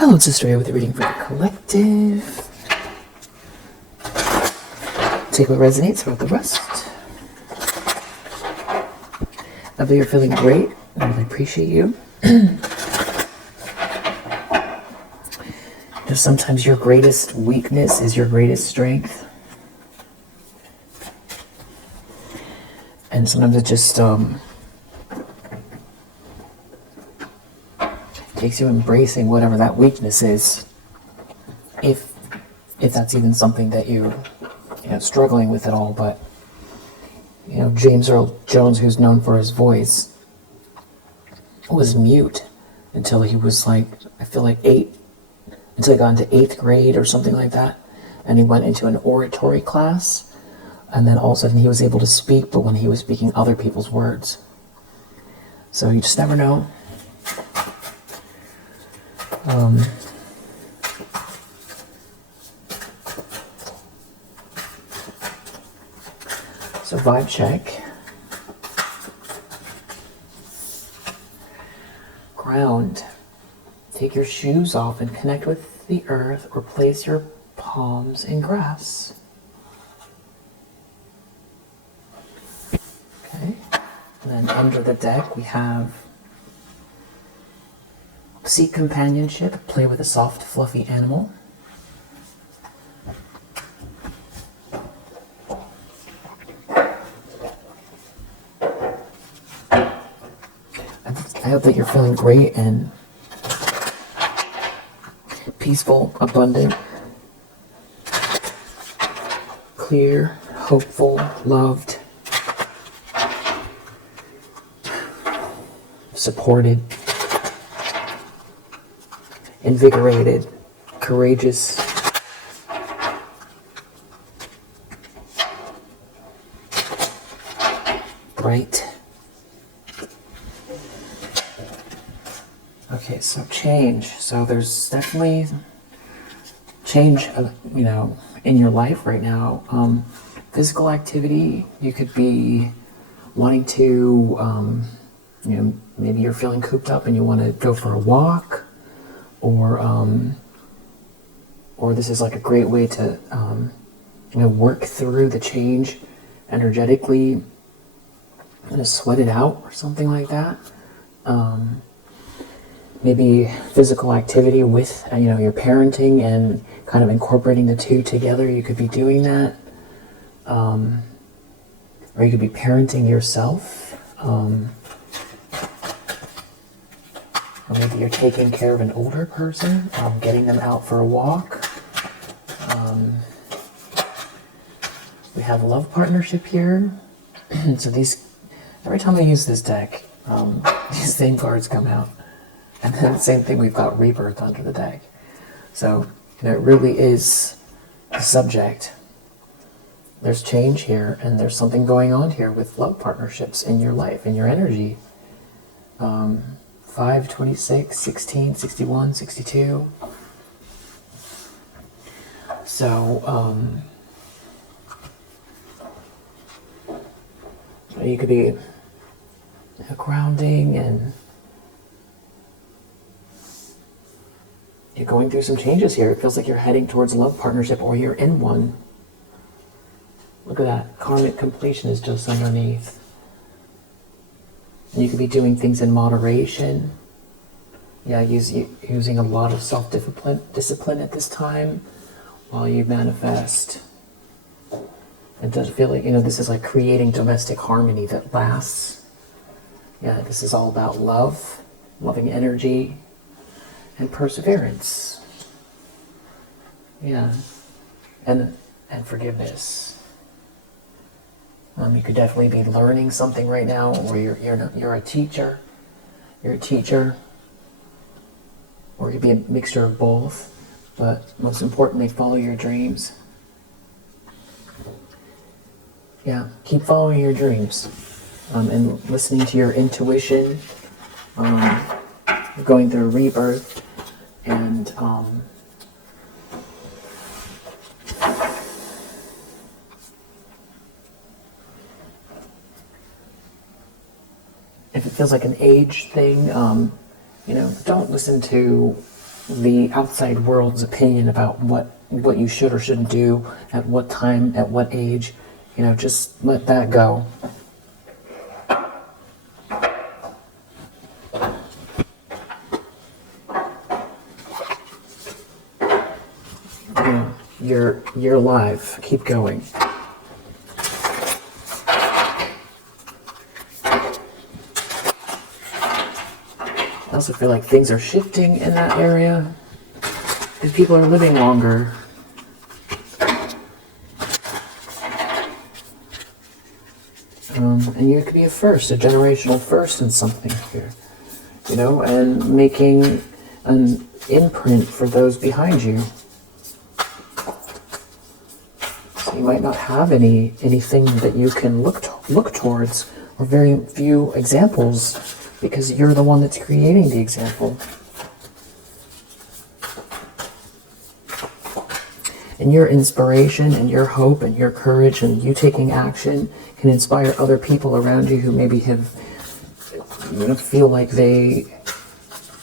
Hello, it's Sister with a reading for the collective. Take what resonates, throw out the rest. I bet you're feeling great. I really appreciate you. Because sometimes your greatest weakness is your greatest strength. And sometimes it just takes you embracing whatever that weakness is, if that's even something that you know struggling with at all. But you know, James Earl Jones, who's known for his voice, was mute until he was like, I feel like until he got into 8th grade or something like that, and he went into an oratory class, and then all of a sudden he was able to speak, but when he was speaking other people's words. So you just never know. So vibe check. Ground. Take your shoes off and connect with the earth, or place your palms in grass. Okay. And then under the deck we have seek companionship, play with a soft, fluffy animal. I hope that you're feeling great and peaceful, abundant, clear, hopeful, loved, supported, invigorated, courageous, bright. Okay, so change. So there's definitely change, you know, in your life right now. Physical activity, you could be wanting to, you know, maybe you're feeling cooped up and you want to go for a walk, or this is like a great way to, you know, work through the change energetically, kind of sweat it out or something like that. Maybe physical activity with, you know, your parenting and kind of incorporating the two together. You could be doing that. Or you could be parenting yourself. Or maybe you're taking care of an older person, getting them out for a walk. We have love partnership here. So these, every time I use this deck, these same cards come out. And then the same thing, we've got rebirth under the deck. So, you know, it really is the subject. There's change here, and there's something going on here with love partnerships in your life, in your energy. 5, 26, 16, 61, 62. So, you could be, you know, grounding, and you're going through some changes here. It feels like you're heading towards a love partnership, or you're in one. Look at that. Karmic completion is just underneath. And you could be doing things in moderation. Yeah, using a lot of self-discipline at this time while you manifest. It does feel like, you know, this is like creating domestic harmony that lasts. Yeah, this is all about love, loving energy, and perseverance. Yeah, and forgiveness. You could definitely be learning something right now, or you're a teacher. You're a teacher, or it could be a mixture of both. But most importantly, follow your dreams. Yeah, keep following your dreams, and listening to your intuition. Going through rebirth, and if it feels like an age thing, you know, don't listen to the outside world's opinion about what you should or shouldn't do, at what time, at what age. Just let that go. You're alive. Keep going. I also feel like things are shifting in that area because people are living longer. And you could be a generational first in something here, and making an imprint for those behind you. So you might not have anything that you can look towards, or very few examples, because you're the one that's creating the example. And your inspiration and your hope and your courage and you taking action can inspire other people around you who maybe have feel like they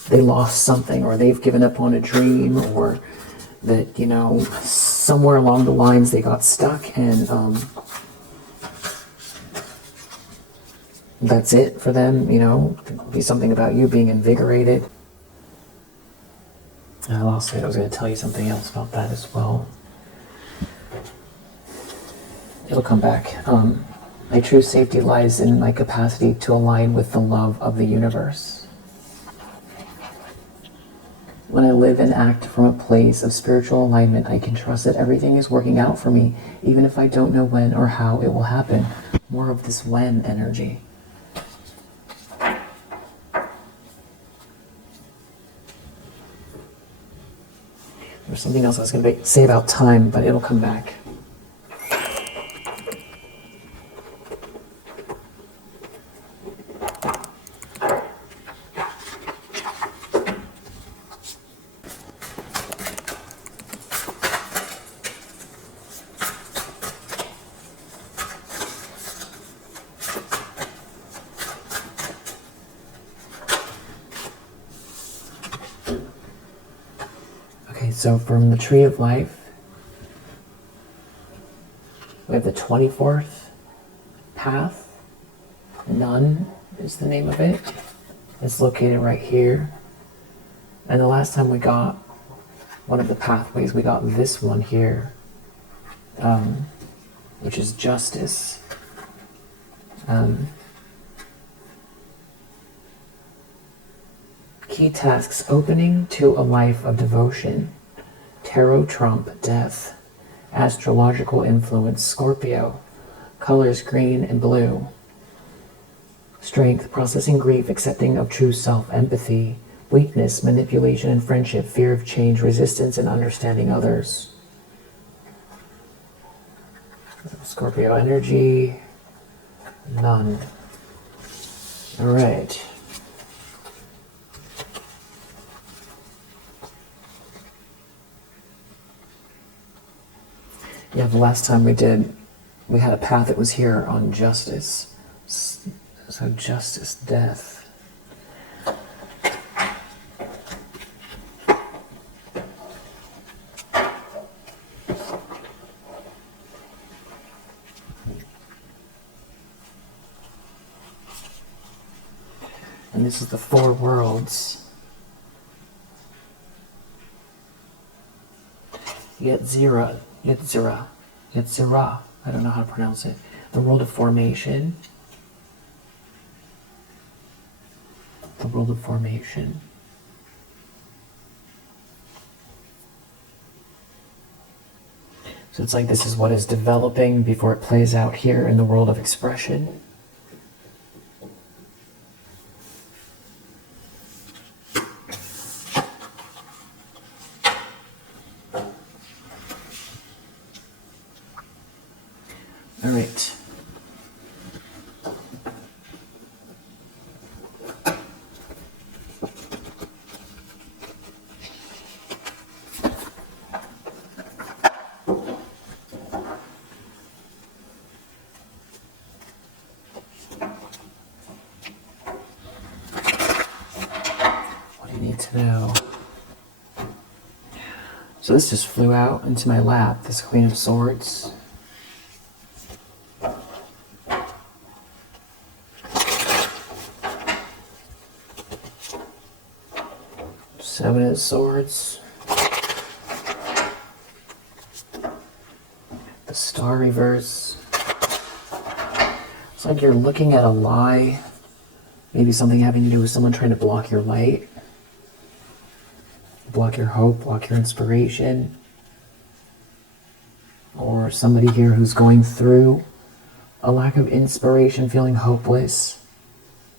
lost something, or they've given up on a dream, or that somewhere along the lines they got stuck, and that's it for them. Could be something about you being invigorated. I lost it. I was going to tell you something else about that as well. It'll come back. My true safety lies in my capacity to align with the love of the universe. When I live and act from a place of spiritual alignment, I can trust that everything is working out for me, even if I don't know when or how it will happen. More of this when energy. There's something else I was going to say about time, but it'll come back. So from the Tree of Life, we have the 24th path. None is the name of it. It's located right here. And the last time we got one of the pathways, we got this one here, which is Justice. Key tasks: opening to a life of devotion. Tarot trump, Death. Astrological influence, Scorpio. Colors, green and blue. Strength, processing grief, accepting of true self, empathy. Weakness, manipulation and friendship, fear of change, resistance and understanding others. Scorpio energy, none. All right. Yeah, the last time we had a path that was here on Justice. So Justice, Death. And this is the four worlds. Yetzirah. I don't know how to pronounce it. The world of formation. The world of formation. So it's like this is what is developing before it plays out here in the world of expression. All right. What do you need to know? So this just flew out into my lap, this Queen of Swords. Seven of Swords. The Star reverse. It's like you're looking at a lie. Maybe something having to do with someone trying to block your light. Block your hope, block your inspiration. Or somebody here who's going through a lack of inspiration, feeling hopeless.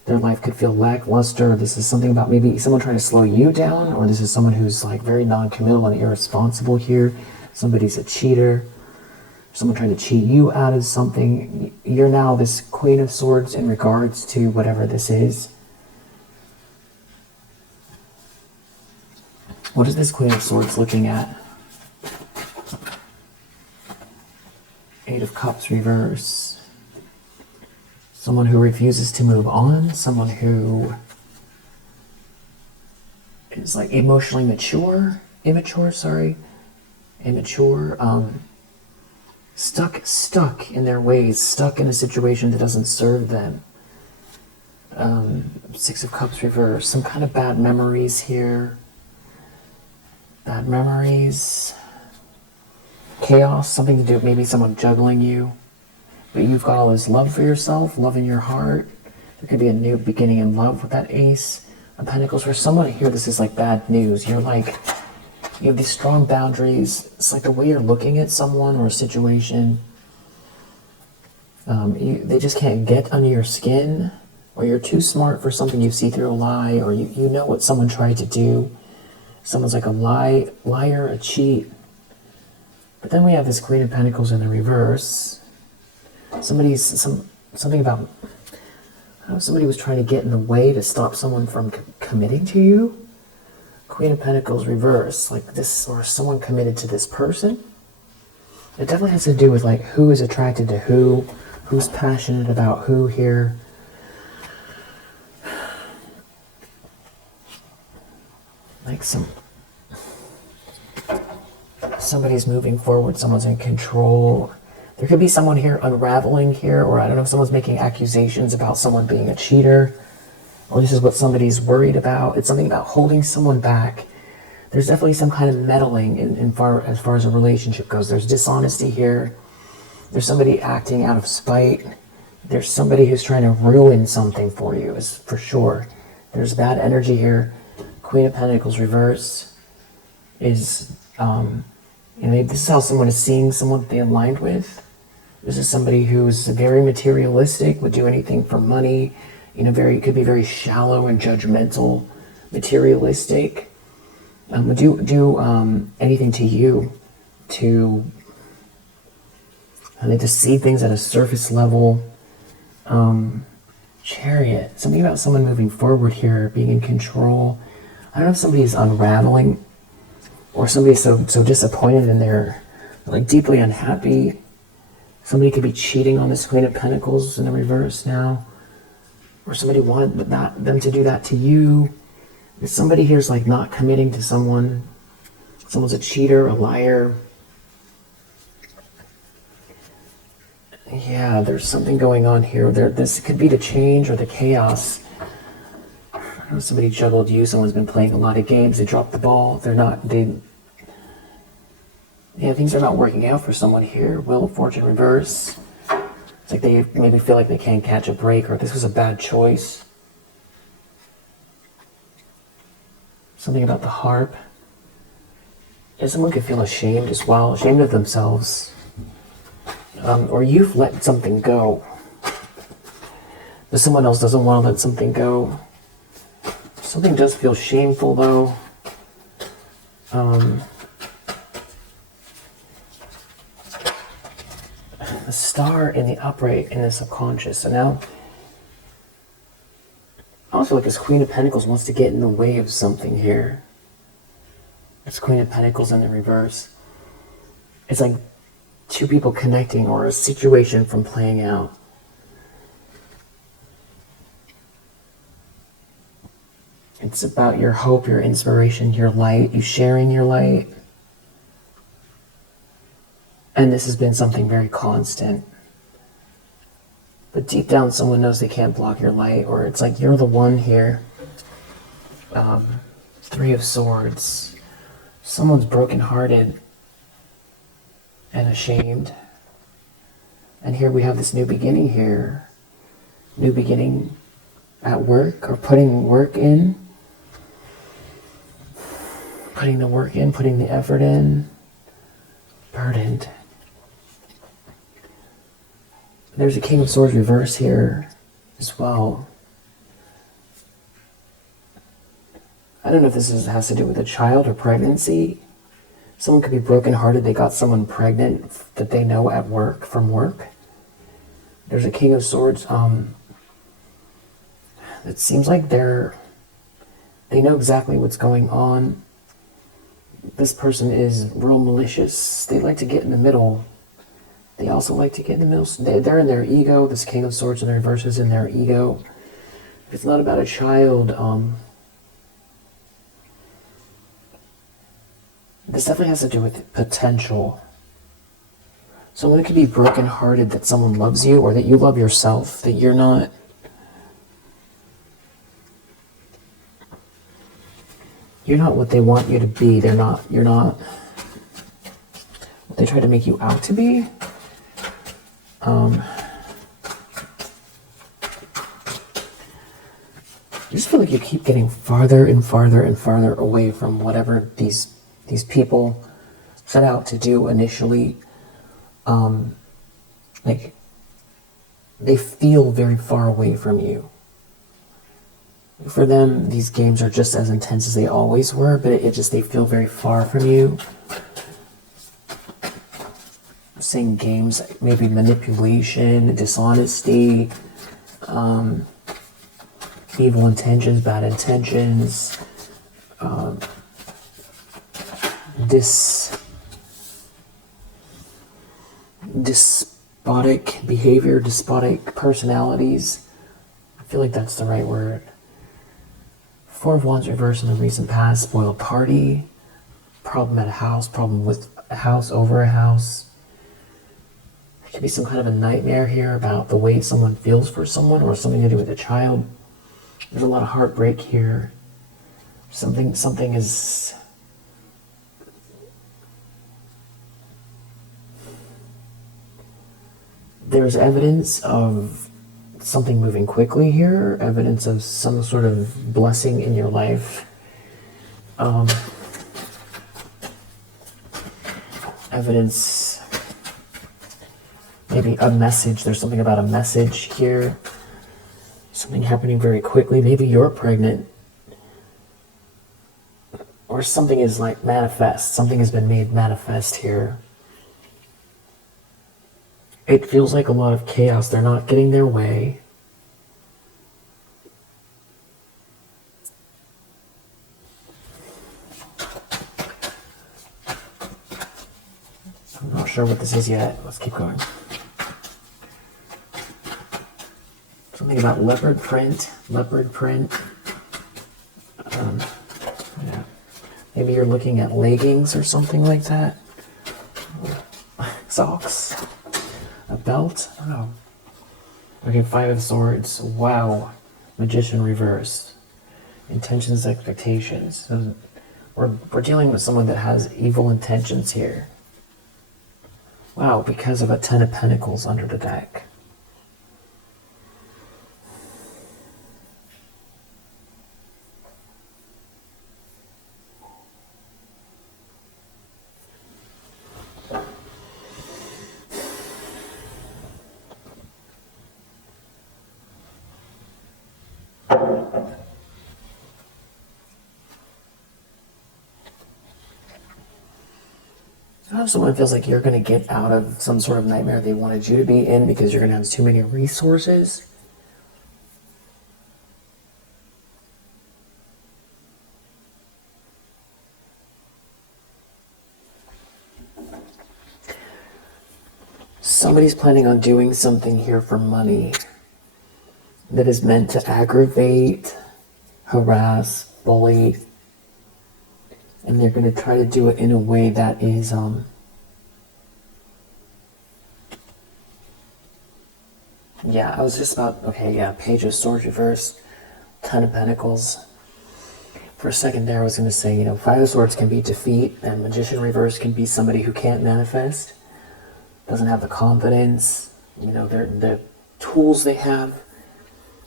Their life could feel lackluster. This is something about maybe someone trying to slow you down, or this is someone who's like very non-committal and irresponsible here. Somebody's a cheater. Someone trying to cheat you out of something. You're now this Queen of Swords in regards to whatever this is. What is this Queen of Swords looking at? Eight of Cups reverse. Someone who refuses to move on. Someone who is like emotionally immature, stuck in their ways, stuck in a situation that doesn't serve them. Six of Cups reverse. Some kind of bad memories here. Bad memories. Chaos, something to do with maybe someone juggling you. But you've got all this love for yourself, love in your heart. There could be a new beginning in love with that Ace of Pentacles. For someone here, this is like bad news. You're like, you have these strong boundaries. It's like the way you're looking at someone or a situation. They just can't get under your skin. Or you're too smart for something, you see through a lie. Or you know what someone tried to do. Someone's like a liar, a cheat. But then we have this Queen of Pentacles in the reverse. Something about somebody was trying to get in the way to stop someone from committing to you. Queen of Pentacles reverse, like this, or someone committed to this person. It definitely has to do with like who is attracted to who, who's passionate about who here. Like somebody's moving forward, someone's in control. There could be someone here unraveling here, or I don't know if someone's making accusations about someone being a cheater, or this is what somebody's worried about. It's something about holding someone back. There's definitely some kind of meddling as far as a relationship goes. There's dishonesty here. There's somebody acting out of spite. There's somebody who's trying to ruin something for you, is for sure. There's bad energy here. Queen of Pentacles reverse is, this is how someone is seeing someone they aligned with. This is somebody who's very materialistic, would do anything for money, could be very shallow and judgmental, materialistic, would do anything to you to, they just see things at a surface level. Chariot, something about someone moving forward here, being in control. I don't know if somebody is unraveling, or somebody's so disappointed and they're like deeply unhappy. Somebody could be cheating on this Queen of Pentacles in the reverse now. Or somebody wanted them to do that to you. If somebody here's like not committing to someone. Someone's a cheater, a liar. Yeah, there's something going on here. This could be the change or the chaos. I don't know, somebody juggled you. Someone's been playing a lot of games. They dropped the ball. Things are not working out for someone here. Wheel of Fortune reverse. It's like they maybe feel like they can't catch a break, or this was a bad choice. Something about the harp. And someone could feel ashamed as well, ashamed of themselves. Or you've let something go. But someone else doesn't want to let something go. Something does feel shameful though. The star in the upright in the subconscious. So now, I also feel like this Queen of Pentacles wants to get in the way of something here. This Queen of Pentacles in the reverse. It's like two people connecting, or a situation from playing out. It's about your hope, your inspiration, your light, you sharing your light. And this has been something very constant. But deep down, someone knows they can't block your light, or it's like you're the one here. Three of Swords. Someone's brokenhearted and ashamed. And here we have this new beginning here. New beginning at work, or putting work in. Putting the work in, putting the effort in. Burdened. There's a King of Swords reverse here as well. I don't know if this has to do with a child or pregnancy. Someone could be brokenhearted. They got someone pregnant that they know at work, from work. There's a King of Swords. It seems like they know exactly what's going on. This person is real malicious. They like to get in the middle. They also like to get in the middle. They're in their ego. This King of Swords in the reverse is in their ego. If it's not about a child, this definitely has to do with potential. Someone could be brokenhearted that someone loves you, or that you love yourself, that you're not what they want you to be. You're not what they try to make you out to be. I just feel like you keep getting farther and farther and farther away from whatever these people set out to do initially. Like, they feel very far away from you. For them, these games are just as intense as they always were, but they feel very far from you. I'm saying games, maybe manipulation, dishonesty, evil intentions, bad intentions, despotic behavior, despotic personalities. I feel like that's the right word. Four of Wands reversed in the recent past. Spoiled party. Problem at a house. Problem with a house, over a house. There could be some kind of a nightmare here about the way someone feels for someone, or something to do with a child. There's a lot of heartbreak here. Something is... There's evidence of something moving quickly here, evidence of some sort of blessing in your life. Evidence, maybe a message. There's something about a message here. Something happening very quickly. Maybe you're pregnant. Or something is like manifest. Something has been made manifest here. It feels like a lot of chaos. They're not getting their way. I'm not sure what this is yet. Let's keep going. Something about leopard print. Yeah. Maybe you're looking at leggings or something like that. Socks. A belt? I don't know. Okay, Five of Swords. Wow. Magician reverse. Intentions, expectations. So we're dealing with someone that has evil intentions here. Wow, because of a Ten of Pentacles under the deck. Someone feels like you're going to get out of some sort of nightmare they wanted you to be in because you're going to have too many resources. Somebody's planning on doing something here for money that is meant to aggravate, harass, bully, and they're going to try to do it in a way that is Yeah, I was just about, okay, yeah, Page of Swords reverse, Ten of Pentacles. For a second there, I was going to say, Five of Swords can be defeat, and Magician reverse can be somebody who can't manifest, doesn't have the confidence, the tools they have,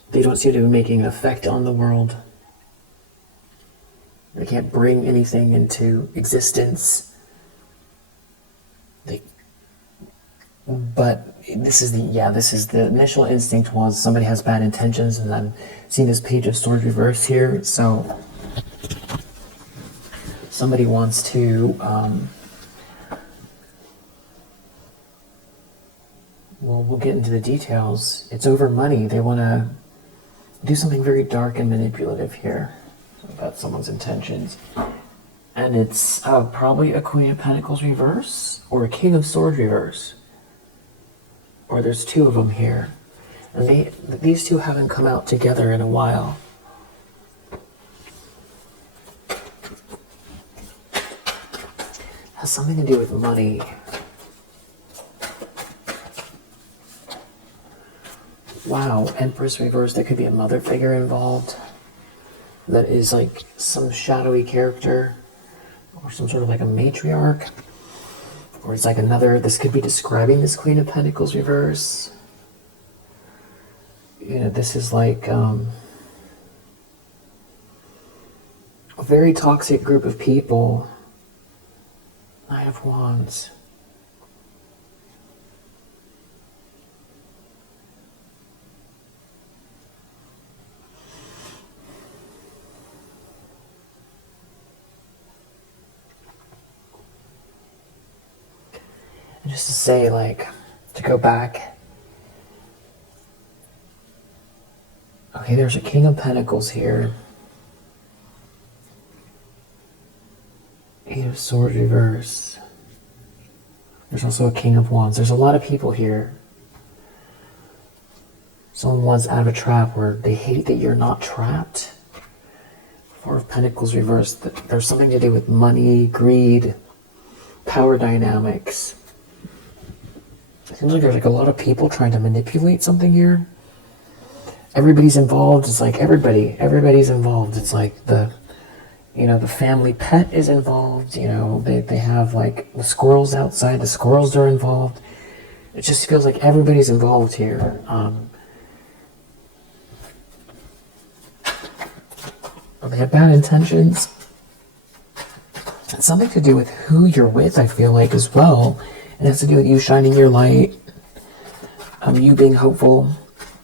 they don't seem to be making an effect on the world. They can't bring anything into existence. But this is the initial instinct was somebody has bad intentions, and I'm seeing this Page of Swords reverse here, so somebody wants to, well, we'll get into the details. It's over money. They want to do something very dark and manipulative here about someone's intentions. And it's probably a Queen of Pentacles reverse or a King of Swords reverse. Or there's two of them here. And these two haven't come out together in a while. Has something to do with money. Wow, Empress reverse. There could be a mother figure involved. That is like some shadowy character. Or some sort of like a matriarch. Or it's like this could be describing this Queen of Pentacles reverse. This is like a very toxic group of people. Nine of Wands. And just to say, to go back. Okay, there's a King of Pentacles here. Eight of Swords reverse. There's also a King of Wands. There's a lot of people here. Someone wants out of a trap where they hate that you're not trapped. Four of Pentacles reverse. There's something to do with money, greed, power dynamics. It seems like there's a lot of people trying to manipulate something here. Everybody's involved. It's like everybody's involved. It's like the family pet is involved. They have the squirrels outside. The squirrels are involved. It just feels like everybody's involved here. They have bad intentions. It's something to do with who you're with, I feel like, as well. It has to do with you shining your light, you being hopeful,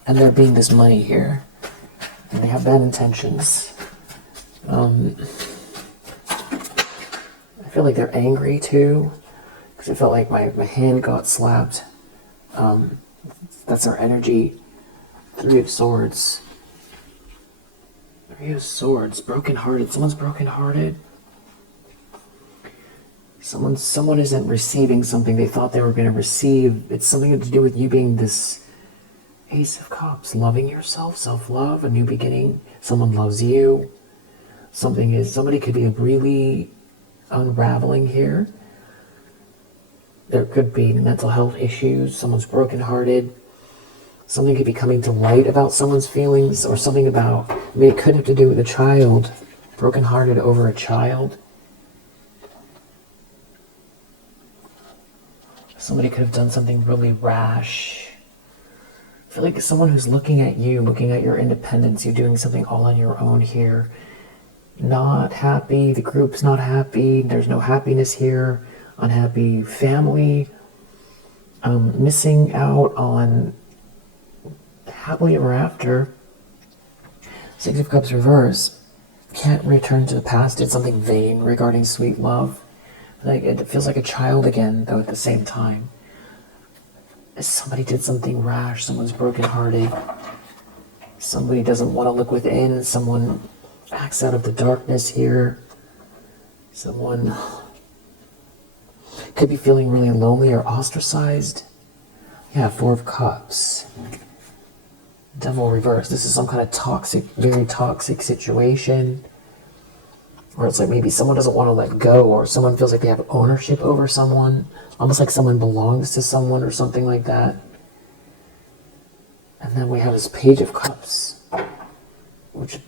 and there being this money here. And they have bad intentions. I feel like they're angry too, because it felt like my hand got slapped. That's our energy. Three of Swords. Three of Swords. Brokenhearted. Someone's brokenhearted. Someone isn't receiving something they thought they were going to receive. It's something to do with you being this Ace of Cups. Loving yourself. Self-love. A new beginning. Someone loves you. Somebody could be really unraveling here. There could be mental health issues. Someone's brokenhearted. Something could be coming to light about someone's feelings, or something about, it could have to do with a child. Brokenhearted over a child. Somebody could have done something really rash. I feel like it's someone who's looking at you, looking at your independence, you doing something all on your own here. Not happy, the group's not happy, there's no happiness here. Unhappy family. Missing out on happily ever after. Six of Cups reverse. Can't return to the past, did something vain regarding sweet love. It feels like a child again, though, at the same time. Somebody did something rash, someone's brokenhearted. Somebody doesn't want to look within, someone acts out of the darkness here. Someone could be feeling really lonely or ostracized. Yeah, Four of Cups. Devil reverse. This is some kind of toxic, very toxic situation. Or it's like maybe someone doesn't want to let go, or someone feels like they have ownership over someone. Almost like someone belongs to someone or something like that. And then we have this Page of Cups, which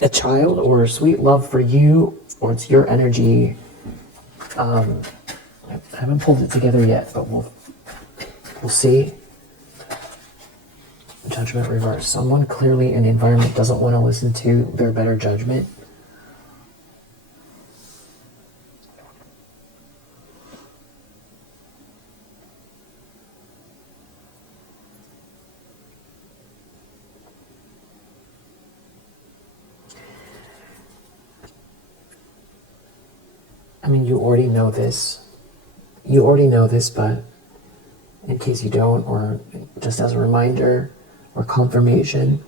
a child or a sweet love for you, or it's your energy. I haven't pulled it together yet, but we'll see. Judgment reverse. Someone clearly in the environment doesn't want to listen to their better judgment. I mean, you already know this. You already know this, but in case you don't, or just as a reminder or confirmation,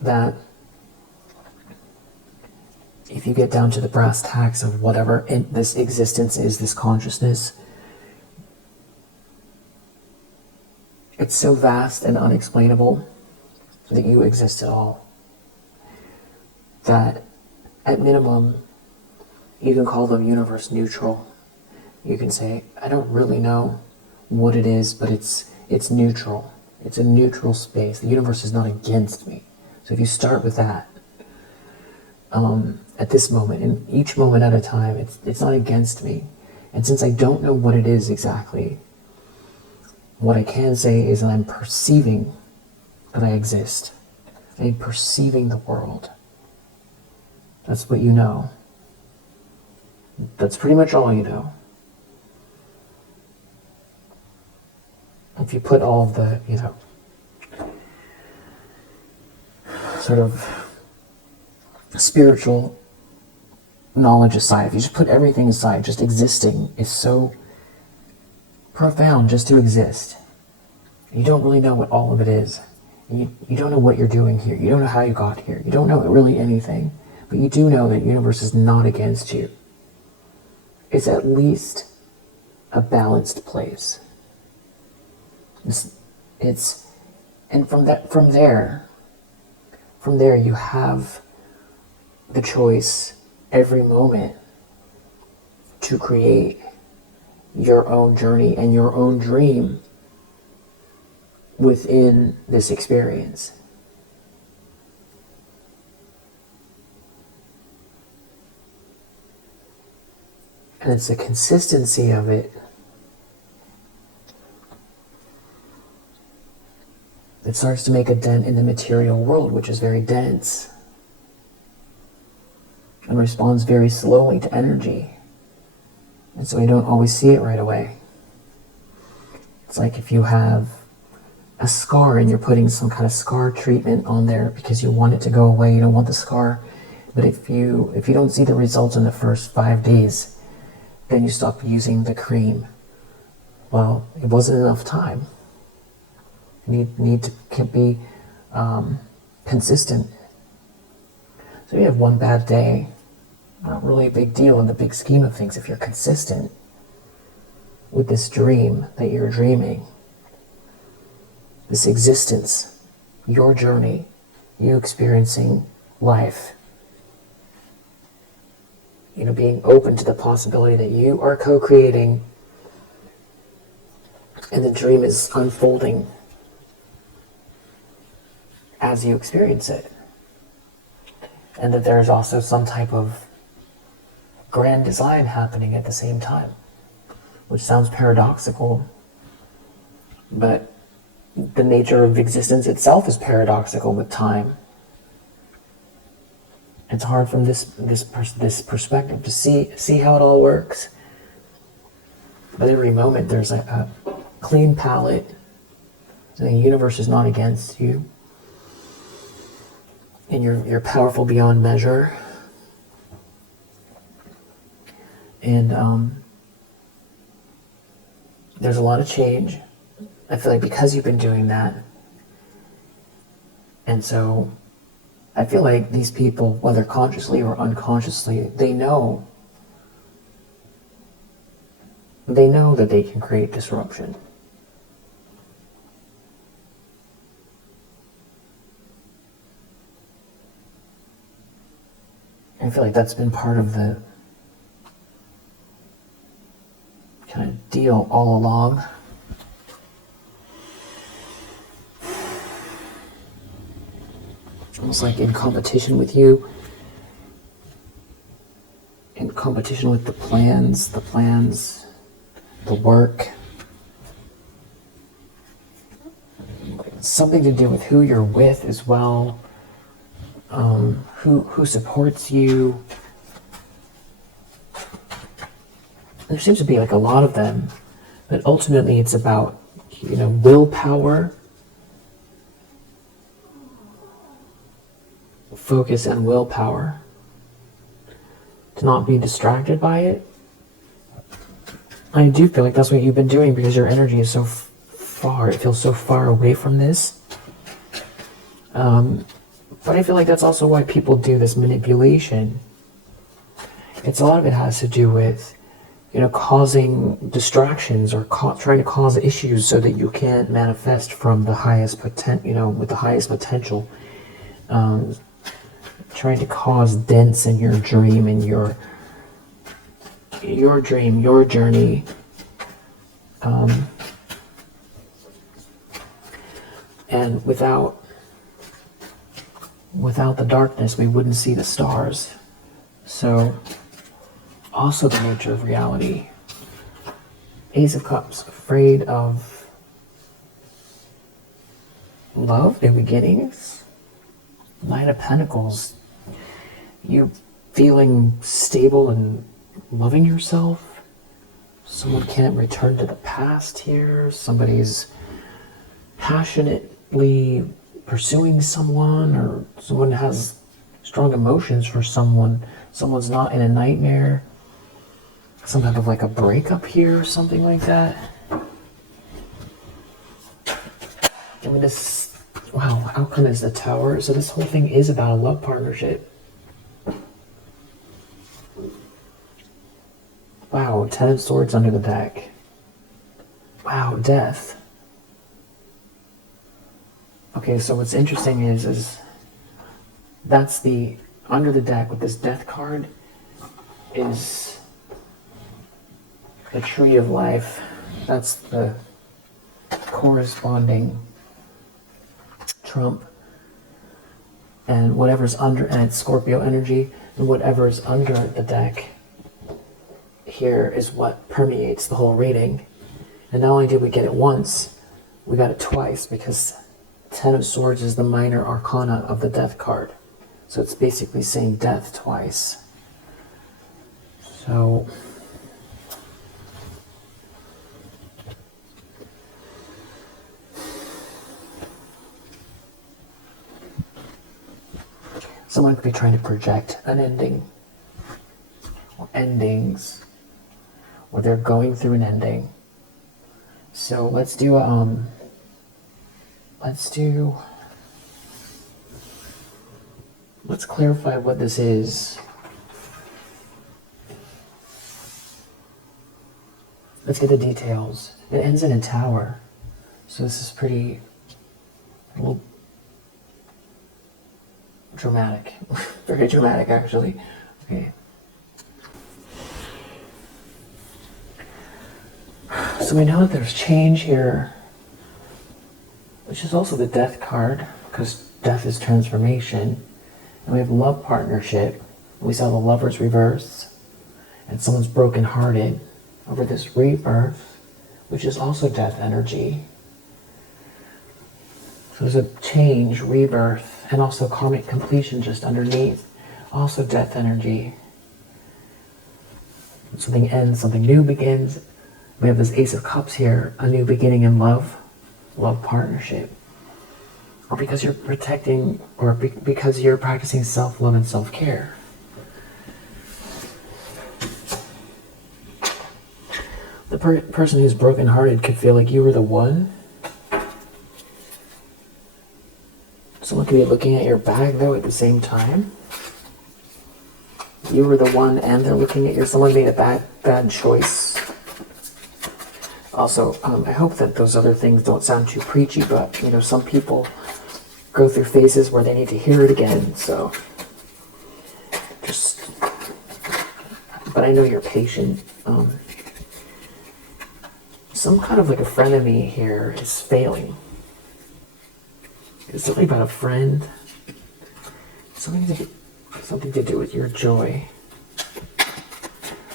that if you get down to the brass tacks of whatever this existence is, this consciousness, it's so vast and unexplainable that you exist at all, that at minimum, you can call the universe neutral. You can say, I don't really know what it is, but it's neutral. It's a neutral space. The universe is not against me. So if you start with that, at this moment, and each moment at a time, it's not against me. And since I don't know what it is exactly, what I can say is that I'm perceiving that I exist. I'm perceiving the world. That's what you know. That's pretty much all you know. If you put all of the, sort of spiritual knowledge aside, if you just put everything aside, just existing is so profound just to exist. You don't really know what all of it is. You don't know what you're doing here. You don't know how you got here. You don't know really anything. But you do know that the universe is not against you. It's at least a balanced place. And from there you have the choice every moment to create your own journey and your own dream within this experience. And it's the consistency of it that starts to make a dent in the material world, which is very dense and responds very slowly to energy. And so we don't always see it right away. It's like if you have a scar and you're putting some kind of scar treatment on there because you want it to go away, you don't want the scar. But if you don't see the results in the first 5 days, then you stop using the cream. Well, it wasn't enough time. You need to be consistent. So you have one bad day, not really a big deal in the big scheme of things if you're consistent with this dream that you're dreaming. This existence, your journey, you experiencing life. Being open to the possibility that you are co-creating and the dream is unfolding as you experience it. And that there's also some type of grand design happening at the same time, which sounds paradoxical, but the nature of existence itself is paradoxical with time. It's hard from this perspective to see how it all works. But every moment there's a clean palette, and the universe is not against you, and you're powerful beyond measure. And there's a lot of change. I feel like because you've been doing that, and so I feel like these people, whether consciously or unconsciously, they know that they can create disruption. I feel like that's been part of the kind of deal all along. almost like in competition with you, in competition with the plans, the work. Something to do with who you're with as well, who supports you. There seems to be like a lot of them, but ultimately it's about, willpower, focus and willpower, to not be distracted by it. I do feel like that's what you've been doing, because your energy is so far, it feels so far away from this. But I feel like that's also why people do this manipulation. A lot of it has to do with, causing distractions, or trying to cause issues so that you can't manifest from the highest with the highest potential. Trying to cause dents in your dream and your dream, your journey. And without the darkness, we wouldn't see the stars. So, also the nature of reality. Ace of Cups, afraid of love, new beginnings. Knight of Pentacles, you feeling stable and loving yourself. Someone can't return to the past here. Somebody's passionately pursuing someone, or someone has strong emotions for someone. Someone's not in a nightmare. Some type of like a breakup here, or something like that. I mean, wow, outcome is the Tower. So this whole thing is about a love partnership. Wow, 10 of Swords under the deck. Wow, Death. Okay, so what's interesting is that's the, under the deck with this Death card is the Tree of Life. That's the corresponding trump. And whatever's under, and it's Scorpio energy, and whatever's under the deck here is what permeates the whole reading. And not only did we get it once, we got it twice, because 10 of Swords is the minor arcana of the Death card. So it's basically saying death twice. So someone could be trying to project an ending, or endings, or they're going through an ending. So let's clarify what this is. Let's get the details. It ends in a tower. So this is pretty, a little dramatic. Very dramatic, actually. Okay. So we know that there's change here, which is also the Death card, because death is transformation. And we have love partnership. We saw the Lovers reverse, and someone's brokenhearted over this rebirth, which is also death energy. So there's a change, rebirth, and also karmic completion just underneath, also death energy. Something ends, something new begins. We have this Ace of Cups here, a new beginning in love partnership. Or because you're protecting, or because you're practicing self-love and self-care. The person who's brokenhearted could feel like you were the one. Someone could be looking at your bag, though, at the same time. You were the one, and they're looking at someone made a bad choice. Also, I hope that those other things don't sound too preachy, but, some people go through phases where they need to hear it again, so but I know you're patient. Some kind of like a frenemy here is failing. It's something about a friend. Something to do with your joy.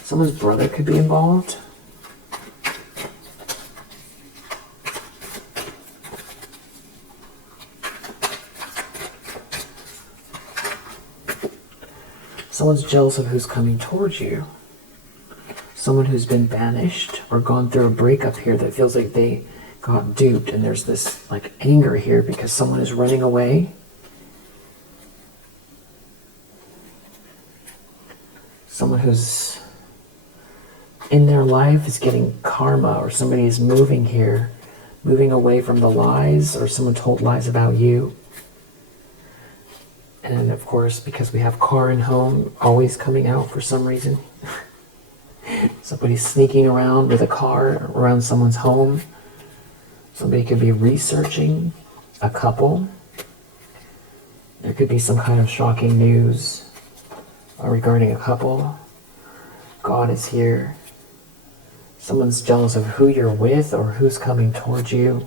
Someone's brother could be involved. Someone's jealous of who's coming towards you. Someone who's been banished or gone through a breakup here that feels like they got duped, and there's this like anger here because someone is running away. Someone who's in their life is getting karma, or somebody is moving here, moving away from the lies, or someone told lies about you. And of course, because we have car and home always coming out for some reason. Somebody's sneaking around with a car around someone's home. Somebody could be researching a couple. There could be some kind of shocking news regarding a couple. God is here. Someone's jealous of who you're with or who's coming towards you.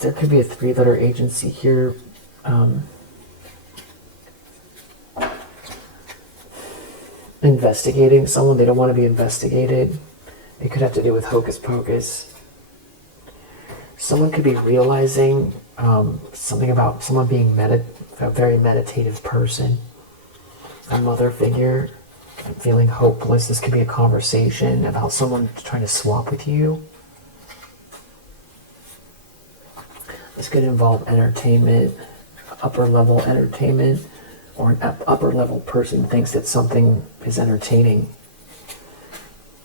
There could be a 3-letter agency here. Investigating someone. They don't want to be investigated. It could have to do with hocus pocus. Someone could be realizing something about someone being a very meditative person. A mother figure. Feeling hopeless. This could be a conversation about someone trying to swap with you. This could involve entertainment, upper level entertainment, or an upper level person thinks that something is entertaining.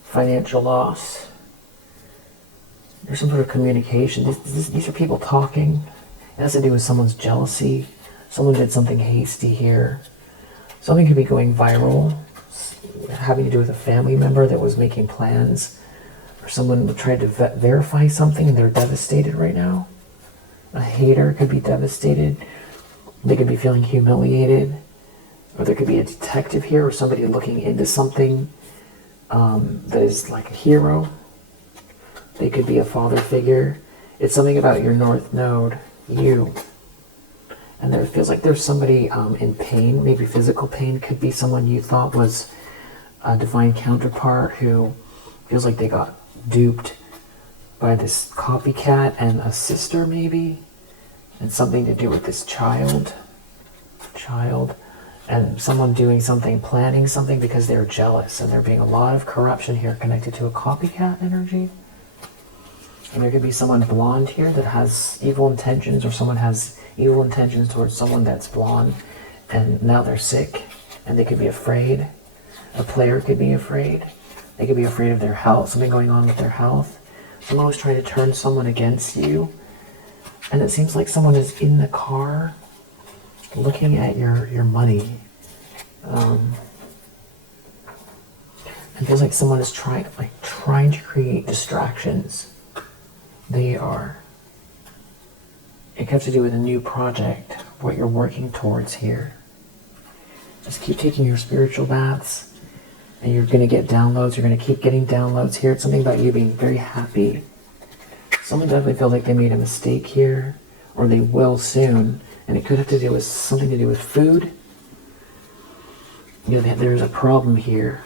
Financial loss. There's some sort of communication. These are people talking. It has to do with someone's jealousy. Someone did something hasty here. Something could be going viral, having to do with a family member that was making plans, or someone tried to verify something and they're devastated right now. A hater could be devastated. They could be feeling humiliated. Or there could be a detective here, or somebody looking into something that is like a hero. They could be a father figure. It's something about your North Node, you. And there feels like there's somebody in pain, maybe physical pain. Could be someone you thought was a divine counterpart who feels like they got duped by this copycat and a sister maybe, and something to do with this child, and someone doing something, planning something because they're jealous, and there being a lot of corruption here connected to a copycat energy. And there could be someone blonde here that has evil intentions, or someone has evil intentions towards someone that's blonde, and now they're sick, and they could be afraid. A player could be afraid. They could be afraid of their health, something going on with their health. Someone was trying to turn someone against you. And it seems like someone is in the car looking at your money. It feels like someone is trying to create distractions. They are. It has to do with a new project, what you're working towards here. Just keep taking your spiritual baths. And you're going to get downloads. You're going to keep getting downloads here. It's something about you being very happy. Someone definitely feels like they made a mistake here, or they will soon. And it could have to do with something to do with food. You know, there's a problem here.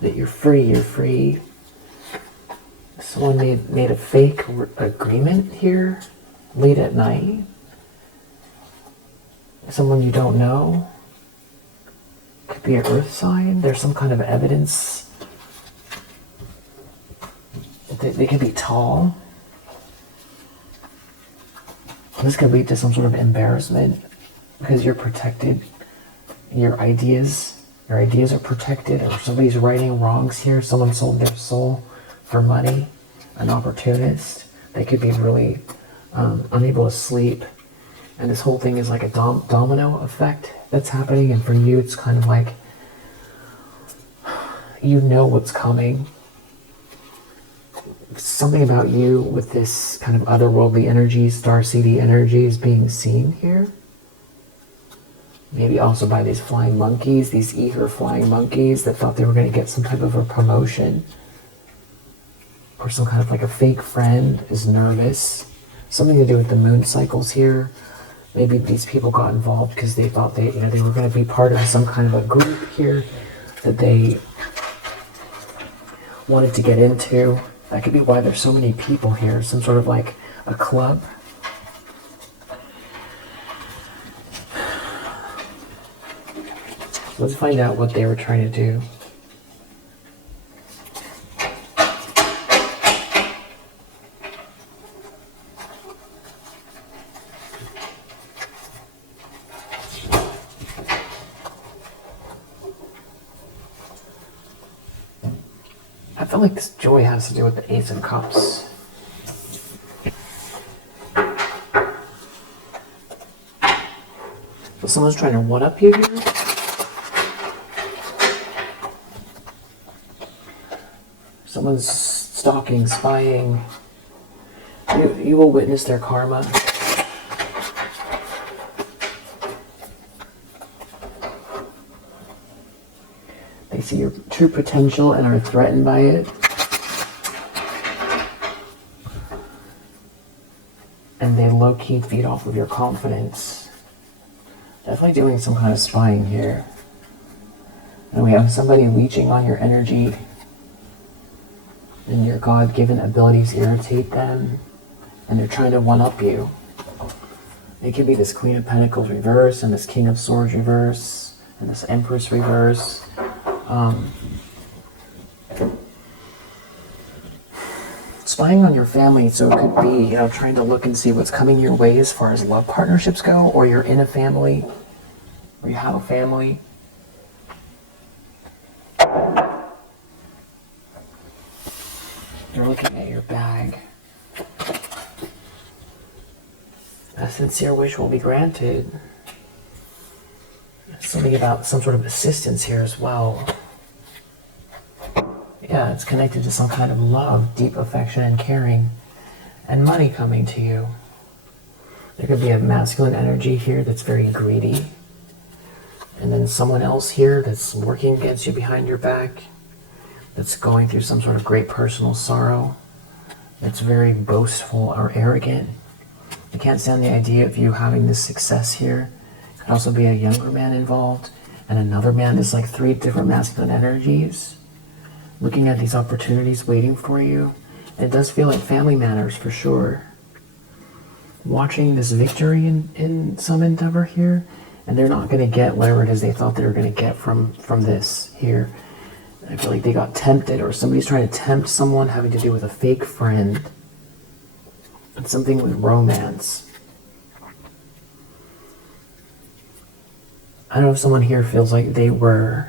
That you're free. Someone made a fake agreement here, late at night. Someone you don't know. Could be an earth sign. There's some kind of evidence. They could be tall. This could lead to some sort of embarrassment because you're protected. Your ideas are protected, or somebody's righting wrongs here. Someone sold their soul for money. An opportunist. They could be really unable to sleep. And this whole thing is like a domino effect that's happening, and for you it's kind of like you know what's coming. Something about you with this kind of otherworldly energy, starseedy energy is being seen here. Maybe also by these flying monkeys, these eager flying monkeys that thought they were going to get some type of a promotion or some kind of like a fake friend is nervous. Something to do with the moon cycles here. Maybe these people got involved because they thought they were going to be part of some kind of a group here that they wanted to get into. That could be why there's so many people here. Some sort of like a club. Let's find out what they were trying to do. I feel like this joy has to do with the Ace of Cups. So someone's trying to one-up you here? Someone's stalking, spying. You will witness their karma. They see your true potential and are threatened by it. And they low-key feed off of your confidence. Definitely doing some kind of spying here. And we have somebody leeching on your energy. And your God-given abilities irritate them. And they're trying to one-up you. It could be this Queen of Pentacles reverse, and this King of Swords reverse, and this Empress reverse. Spying on your family, so it could be, trying to look and see what's coming your way as far as love partnerships go, or you're in a family, or you have a family. You're looking at your bag. A sincere wish will be granted. Something about some sort of assistance here as well. Yeah, it's connected to some kind of love, deep affection and caring, and money coming to you. There could be a masculine energy here that's very greedy, and then someone else here that's working against you behind your back, that's going through some sort of great personal sorrow, that's very boastful or arrogant. I can't stand the idea of you having this success here. Could also be a younger man involved, and another man. There's like 3 different masculine energies looking at these opportunities waiting for you. It does feel like family matters for sure. Watching this victory in some endeavor here, and they're not going to get whatever it is they thought they were going to get from this here. I feel like they got tempted, or somebody's trying to tempt someone having to do with a fake friend. And something with romance. I don't know if someone here feels like they were,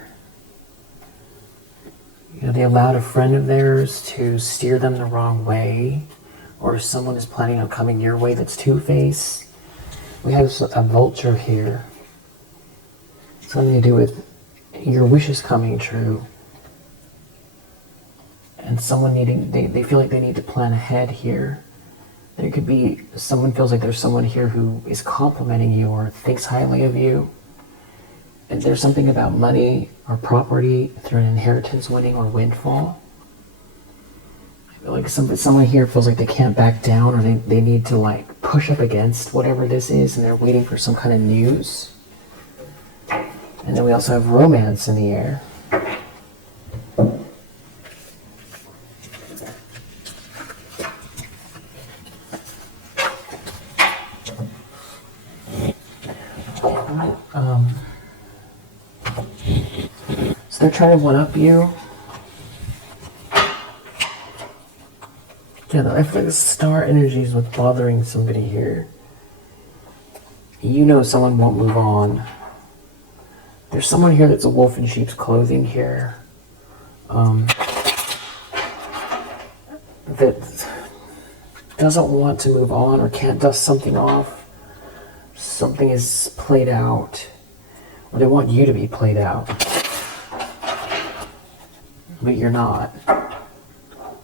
they allowed a friend of theirs to steer them the wrong way, or someone is planning on coming your way that's two-faced. We have a vulture here. Something to do with your wishes coming true. And someone they feel like they need to plan ahead here. There could be, someone feels like there's someone here who is complimenting you or thinks highly of you. And there's something about money or property through an inheritance winning or windfall. I feel like someone here feels like they can't back down, or they need to like push up against whatever this is, and they're waiting for some kind of news. And then we also have romance in the air. So they're trying to one-up you. Yeah, I feel like the star energy is what's bothering somebody here. Someone won't move on. There's someone here that's a wolf in sheep's clothing here. That doesn't want to move on or can't dust something off. Something is played out. Or they want you to be played out. But you're not.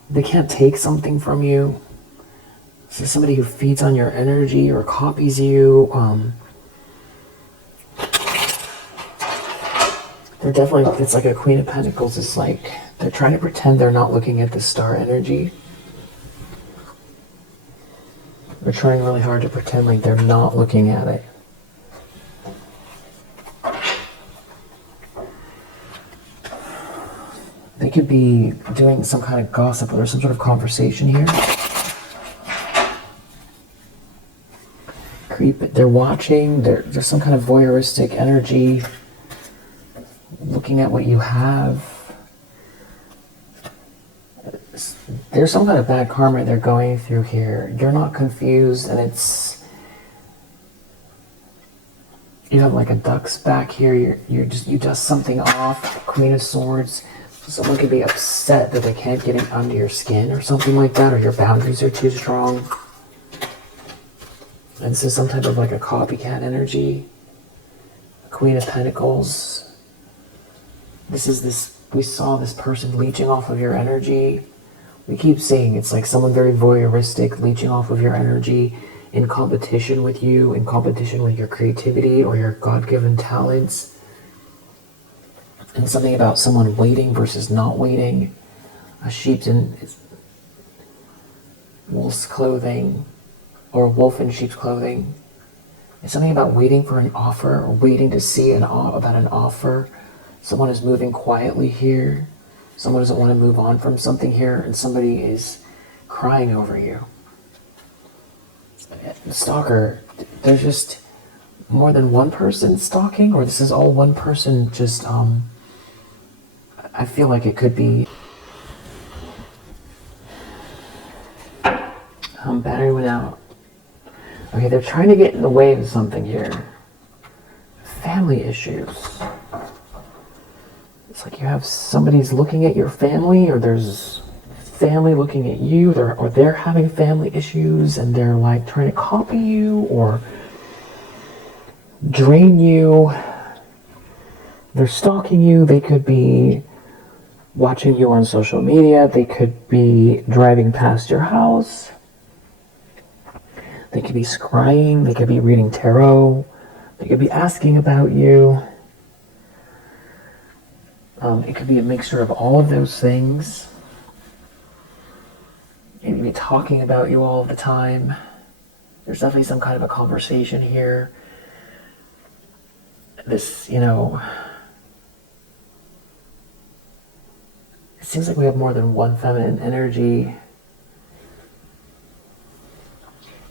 They can't take something from you. So somebody who feeds on your energy or copies you. They're definitely, it's like a Queen of Pentacles. It's like they're trying to pretend they're not looking at the star energy. They're trying really hard to pretend like they're not looking at it. They could be doing some kind of gossip or some sort of conversation here. They're watching, there's some kind of voyeuristic energy, looking at what you have. There's some kind of bad karma they're going through here. You're not confused, and you have like a duck's back here. You dust something off. Queen of Swords. Someone could be upset that they can't get it under your skin or something like that, or your boundaries are too strong. And this is some type of like a copycat energy. Queen of Pentacles. We saw this person leeching off of your energy. We keep saying it's like someone very voyeuristic, leeching off of your energy, in competition with you, in competition with your creativity or your God-given talents. And something about someone waiting versus not waiting. A sheep in wolf's clothing, or a wolf in sheep's clothing. It's something about waiting for an offer, or waiting to see about an offer. Someone is moving quietly here. Someone doesn't want to move on from something here, and somebody is crying over you. The stalker, there's just more than one person stalking, or this is all one person just, I feel like it could be. Battery went out. Okay, they're trying to get in the way of something here. Family issues. It's like you have somebody's looking at your family, or there's family looking at you, or they're having family issues and they're like trying to copy you or drain you. They're stalking you. They could be watching you on social media. They could be driving past your house. They could be scrying. They could be reading tarot. They could be asking about you. It could be a mixture of all of those things. They could be talking about you all the time. There's definitely some kind of a conversation here. This, it seems like we have more than one feminine energy.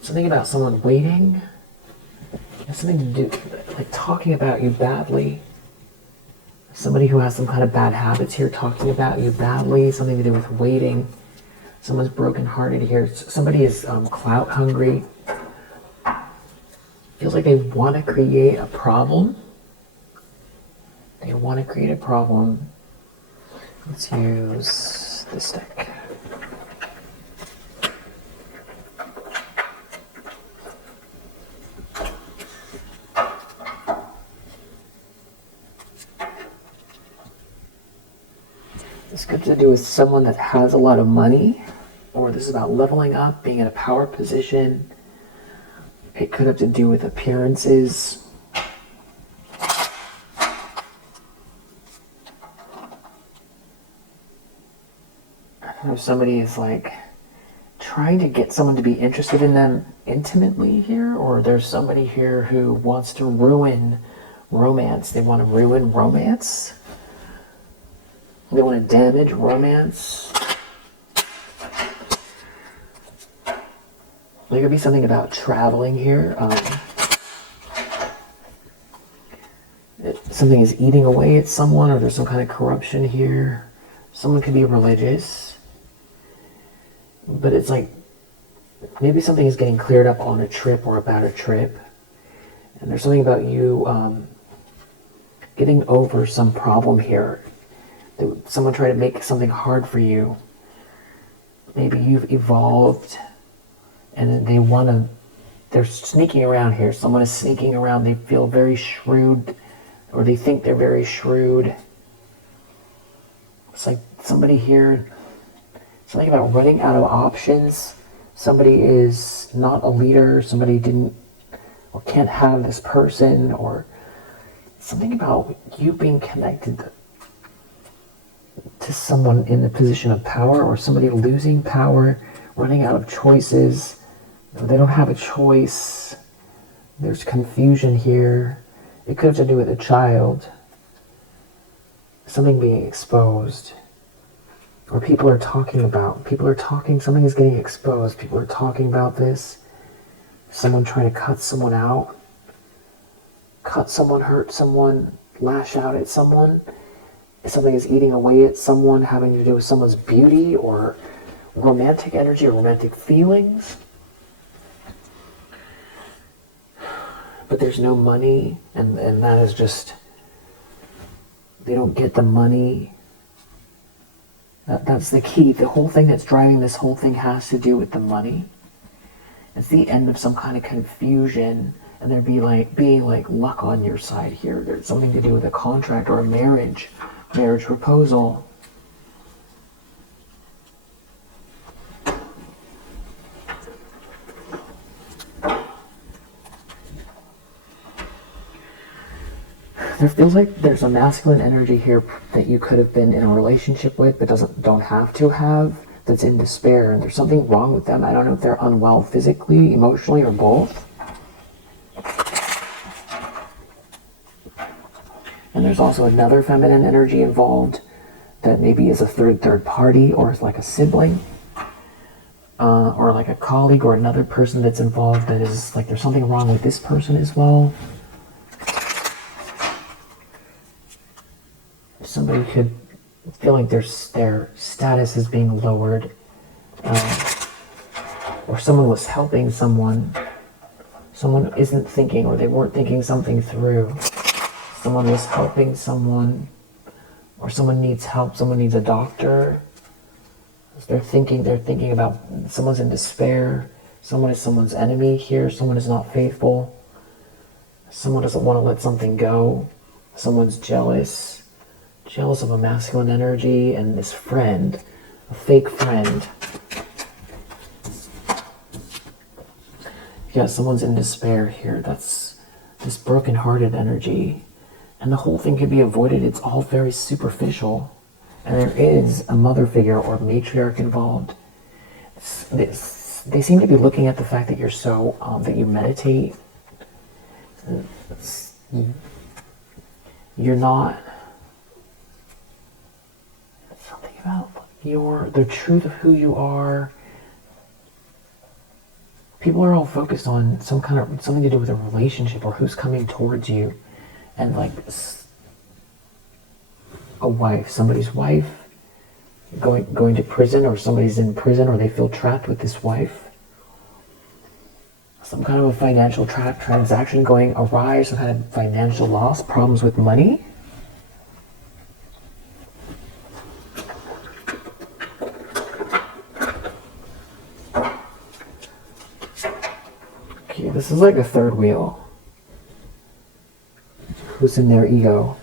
Something about someone waiting. It has something to do, like talking about you badly. Somebody who has some kind of bad habits here, talking about you badly. Something to do with waiting. Someone's brokenhearted here. Somebody is clout hungry. Feels like they want to create a problem. They want to create a problem. Let's use this deck. This could have to do with someone that has a lot of money, or this is about leveling up, being in a power position. It could have to do with appearances. If somebody is like trying to get someone to be interested in them intimately here, or there's somebody here who wants to ruin romance. They want to ruin romance. They want to damage romance. There could be something about traveling here. Something is eating away at someone, or there's some kind of corruption here. Someone could be religious. But it's like, maybe something is getting cleared up on a trip or about a trip. And there's something about you getting over some problem here. Someone tried to make something hard for you. Maybe you've evolved and they're sneaking around here. Someone is sneaking around. They feel very shrewd, or they think they're very shrewd. It's like somebody here, something about running out of options. Somebody is not a leader. Somebody didn't or can't have this person, or something about you being connected to someone in a position of power, or somebody losing power, running out of choices. They don't have a choice. There's confusion here. It could have to do with a child. Something being exposed. Or something is getting exposed. People are talking about this. Someone trying to cut someone out. Cut someone, hurt someone, lash out at someone. Something is eating away at someone, having to do with someone's beauty or romantic energy or romantic feelings. But there's no money, and that is just, they don't get the money. That's the key. The whole thing that's driving this whole thing has to do with the money. It's the end of some kind of confusion, and there being like luck on your side here. There's something to do with a contract or a marriage proposal. There feels like there's a masculine energy here that you could have been in a relationship with, but don't have to have, that's in despair, and there's something wrong with them. I don't know if they're unwell physically, emotionally, or both. And there's also another feminine energy involved that maybe is a third party, or is like a sibling, or like a colleague, or another person that's involved that is like there's something wrong with this person as well. Somebody could feel like their status is being lowered, or someone was helping someone isn't thinking, or they weren't thinking something through. Someone was helping someone, or someone needs help, someone needs a doctor. They're thinking about, someone's in despair, someone is someone's enemy here, someone is not faithful, someone doesn't want to let something go, someone's jealous of a masculine energy, and this friend, a fake friend. Yeah, someone's in despair here. That's this broken-hearted energy. And the whole thing could be avoided. It's all very superficial. And there is a mother figure or matriarch involved. They seem to be looking at the fact that you're so, that you meditate. You're not, something about the truth of who you are. People are all focused on something to do with a relationship or who's coming towards you. And like a wife, somebody's wife going to prison, or somebody's in prison, or they feel trapped with this wife. Some kind of a financial transaction going awry, some kind of financial loss, problems with money. Okay, this is like a third wheel. Who's in their ego?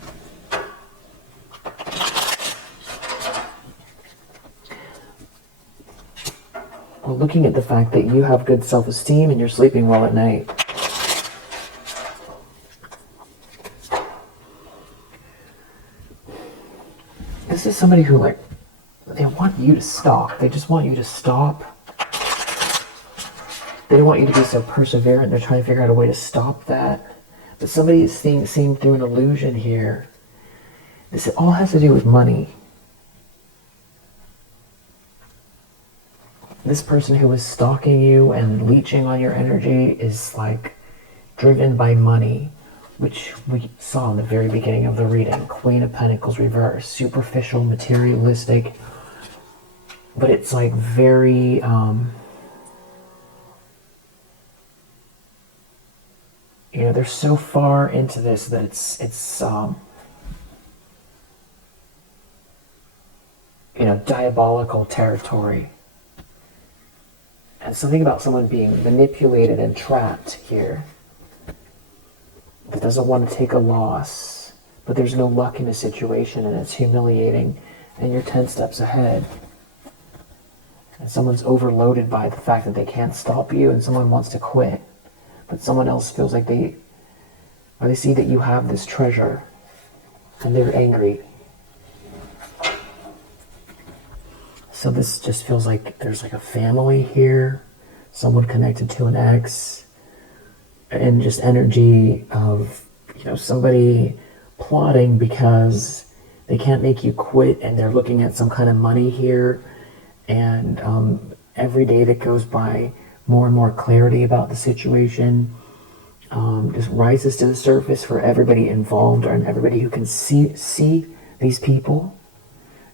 Well, looking at the fact that you have good self-esteem and you're sleeping well at night. This is somebody who, like, they want you to stop. They just want you to stop. They don't want you to be so perseverant. They're trying to figure out a way to stop that. But somebody is seeing through an illusion here. This all has to do with money. This person who is stalking you and leeching on your energy is like driven by money, which we saw in the very beginning of the reading. Queen of Pentacles reverse, superficial, materialistic, but it's like very they're so far into this that it's diabolical territory. And something about someone being manipulated and trapped here that doesn't want to take a loss, but there's no luck in the situation and it's humiliating and you're 10 steps ahead. And someone's overloaded by the fact that they can't stop you, and someone wants to quit. But someone else feels like they see that you have this treasure and they're angry. So this just feels like there's like a family here. someone connected to an ex, and just energy of, somebody plotting because they can't make you quit, and they're looking at some kind of money here, and every day that goes by, more and more clarity about the situation just rises to the surface for everybody involved and everybody who can see these people.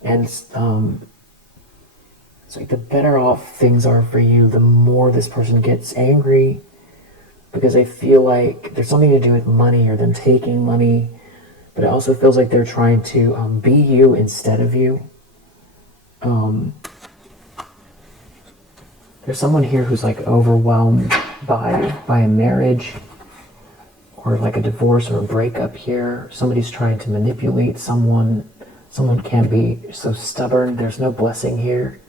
And it's like the better off things are for you, the more this person gets angry, because they feel like there's something to do with money or them taking money, but it also feels like they're trying to be you instead of you. There's someone here who's like overwhelmed by a marriage or like a divorce or a breakup here. Somebody's trying to manipulate someone. Someone can't be so stubborn. There's no blessing here.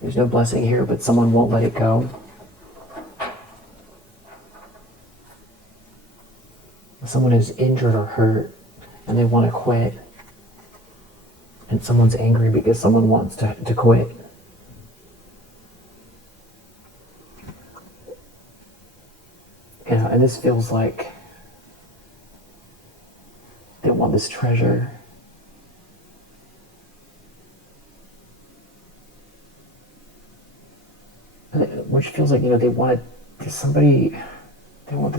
There's no blessing here, but someone won't let it go. Someone is injured or hurt and they want to quit. And someone's angry because someone wants to quit. And this feels like they want this treasure. Which feels like, they want this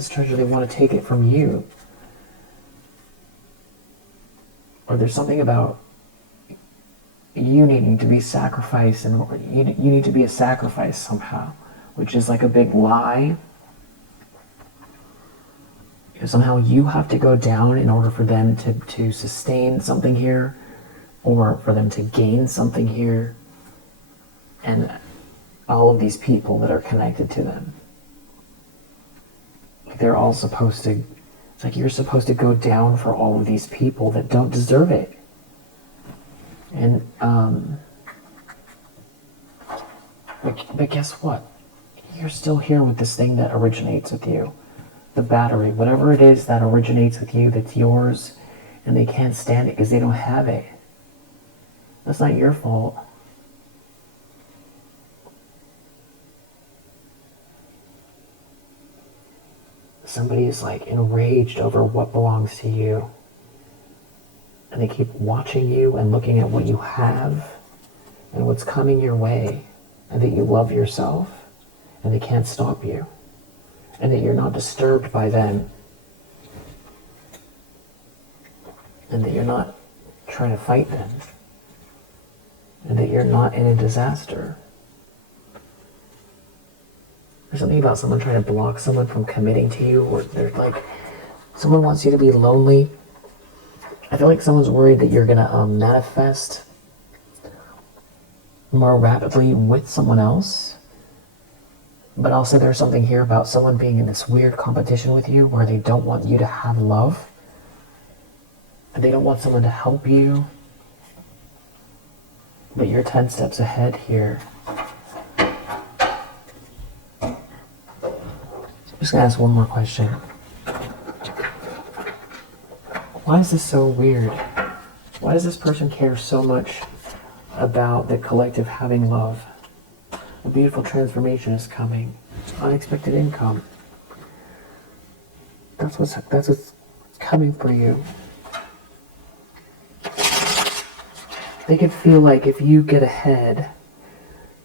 treasure, they want to take it from you. Or there's something about you needing to be sacrificed, and you need to be a sacrifice somehow, which is like a big lie. Somehow you have to go down in order for them to sustain something here, or for them to gain something here, and all of these people that are connected to them. They're all supposed to, it's like you're supposed to go down for all of these people that don't deserve it. And, but guess what? You're still here with this thing that originates with you. The battery, whatever it is that originates with you, that's yours, and they can't stand it because they don't have it. That's not your fault. Somebody is like enraged over what belongs to you. And they keep watching you and looking at what you have and what's coming your way, and that you love yourself, and they can't stop you. And that you're not disturbed by them. And that you're not trying to fight them. And that you're not in a disaster. There's something about someone trying to block someone from committing to you, or they're like, someone wants you to be lonely. I feel like someone's worried that you're gonna manifest more rapidly with someone else. But also there's something here about someone being in this weird competition with you where they don't want you to have love. And they don't want someone to help you. But you're 10 steps ahead here. I'm just going to ask one more question. Why is this so weird? Why does this person care so much about the collective having love? A beautiful transformation is coming. Unexpected income. That's what's coming for you. They could feel like if you get ahead,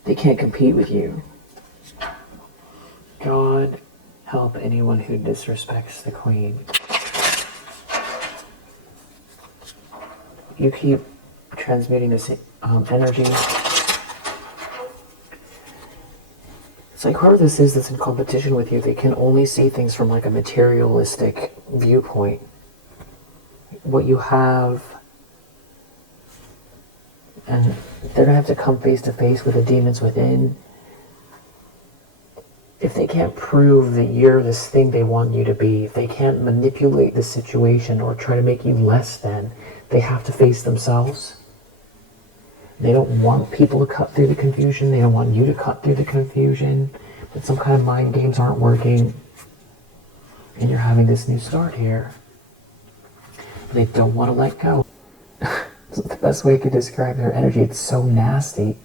they can't compete with you. God help anyone who disrespects the Queen. You keep transmuting this energy. It's like whoever this is that's in competition with you, they can only see things from like a materialistic viewpoint. What you have, and they're going to have to come face to face with the demons within. If they can't prove that you're this thing they want you to be, if they can't manipulate the situation or try to make you less than, they have to face themselves. They don't want people to cut through the confusion. They don't want you to cut through the confusion. But some kind of mind games aren't working. And you're having this new start here. They don't want to let go. It's the best way I could describe their energy. It's so nasty.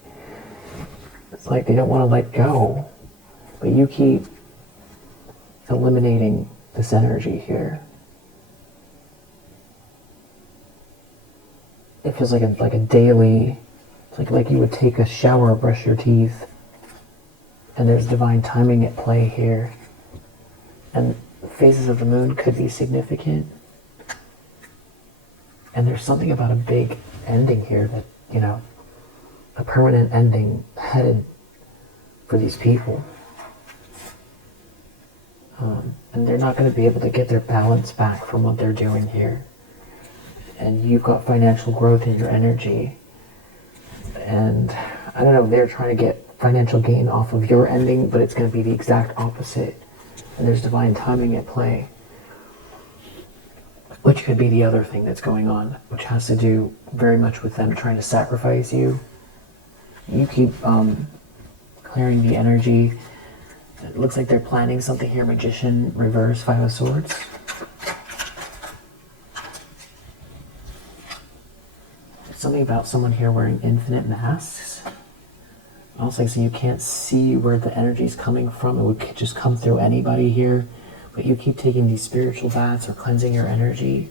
It's like they don't want to let go. But you keep eliminating this energy here. It feels like a daily, it's like you would take a shower or brush your teeth, and there's divine timing at play here. And phases of the moon could be significant. And there's something about a big ending here that, you know, a permanent ending headed for these people. And they're not going to be able to get their balance back from what they're doing here. And you've got financial growth in your energy. And I don't know, they're trying to get financial gain off of your ending, but it's going to be the exact opposite. And there's divine timing at play, which could be the other thing that's going on, which has to do very much with them trying to sacrifice you. You keep clearing the energy. It looks like they're planning something here. Magician, reverse, 5 of Swords. Something about someone here wearing infinite masks. Almost like so you can't see where the energy is coming from. It would just come through anybody here. But you keep taking these spiritual baths or cleansing your energy.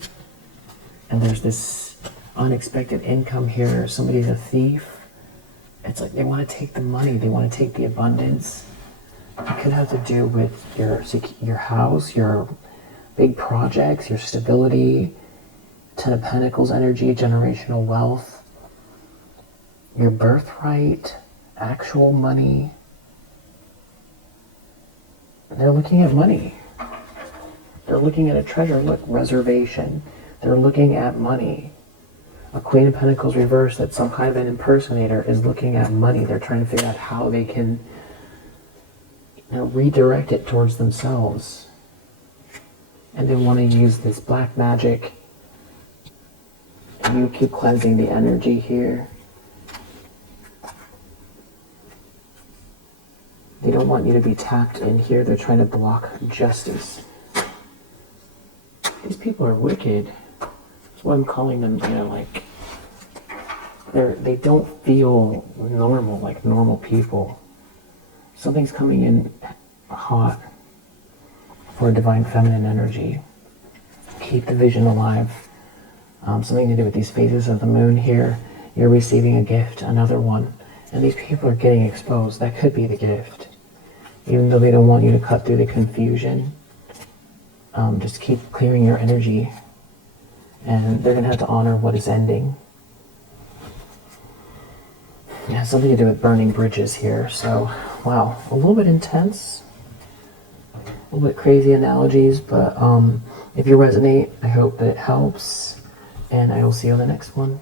And there's this unexpected income here. Somebody's a thief. It's like they want to take the money. They want to take the abundance. It could have to do with your house, your big projects, your stability, 10 of Pentacles energy, generational wealth, your birthright, actual money. They're looking at money. They're looking at a treasure. Look, reservation. They're looking at money. A Queen of Pentacles reverse, that some kind of an impersonator is looking at money. They're trying to figure out how they can, you know, redirect it towards themselves. And they want to use this black magic. And you keep cleansing the energy here. They don't want you to be tapped in here. They're trying to block justice. These people are wicked. That's why I'm calling them, you know, like, they don't feel normal, like normal people. Something's coming in hot for divine feminine energy. Keep the vision alive. Something to do with these phases of the moon here. You're receiving a gift, another one. And these people are getting exposed. That could be the gift. Even though they don't want you to cut through the confusion. Just keep clearing your energy. And they're going to have to honor what is ending. It has something to do with burning bridges here. So, wow, a little bit intense. A little bit crazy analogies. But if you resonate, I hope that it helps. And I will see you on the next one.